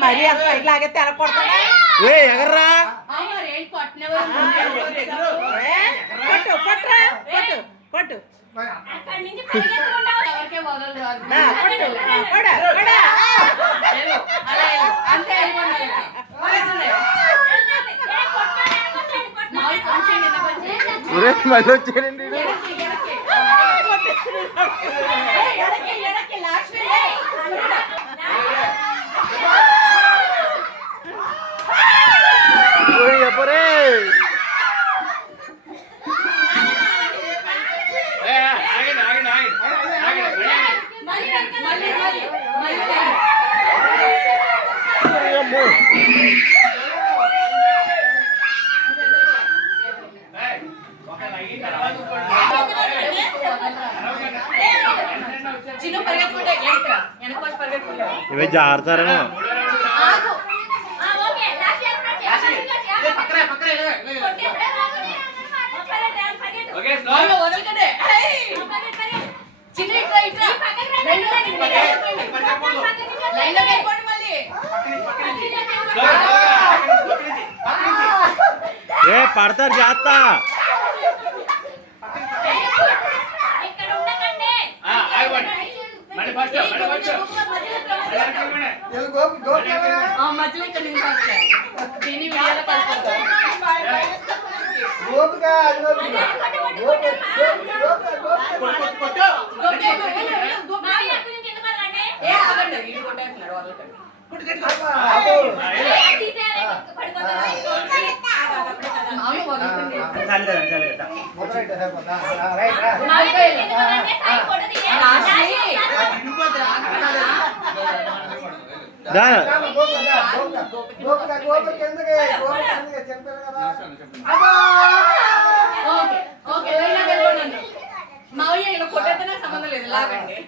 మరి అంత ఇట్లాగే తెలకొడతా ఎగర్రా పట్టు పట్రా పట్టు పట్టు మళ్ళీ వచ్చారండి చెప్పరే ఇవి జారుతారేమో ఏ పడతారు జాగ్రత్త మావయ్య ఇలా కొట్టేస్తే నాకు సంబంధం లేదు లాగండి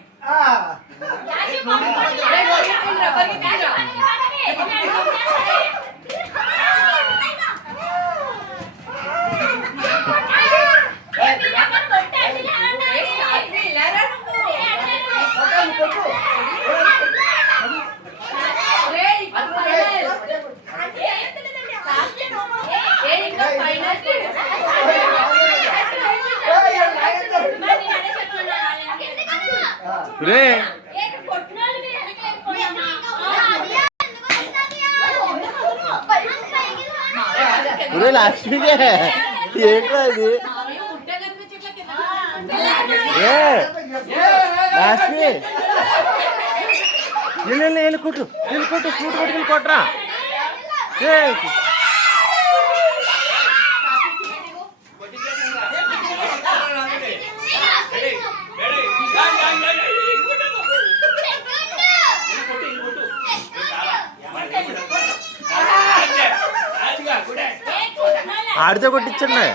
లక్ష్మికే ఏంటో అది లక్ష్మి వెళ్ళి కొట్టు ఫ్రూట్ కొట్టుకెళ్ళి కొట్టరా ఆడితే కొట్టించండి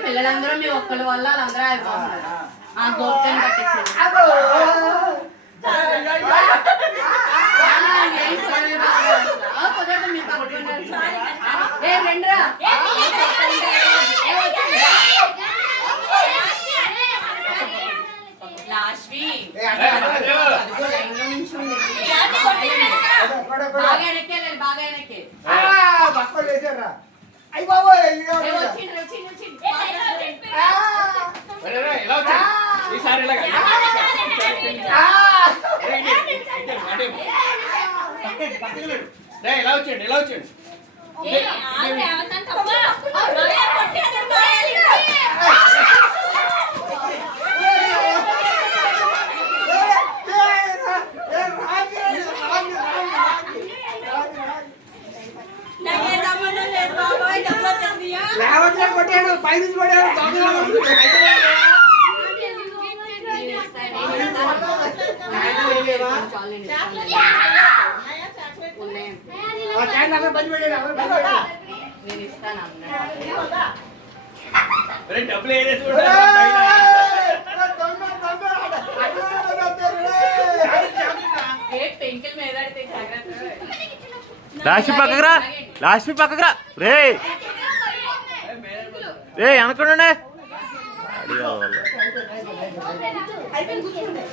పిల్లలందరూ మీ ఒక్కరి వల్ల వాళ్ళందరూ అయిపోతున్నారు ఆ గోప్తాన్ని పట్టించారు ఎలా వచ్చేయండి కొట్టాడు పైన కొట్టాడు లేవా? చాలు, నేను ఇస్తాను. ఉన్నాయండి. ఆ క్యాన్ అక్కడ బంద్ పెట్టండి, అక్కడ బంద్ పెట్టండి. నేను ఇస్తాను అన్న. డబ్బులు ఏరేసి కూడా ఏ పెంకిల్ మీద పడితే జాగ్రత్త. లాస్ట్ పక్కకురా రే రే అనుకోండి అయిపోయింది కూర్చుంటే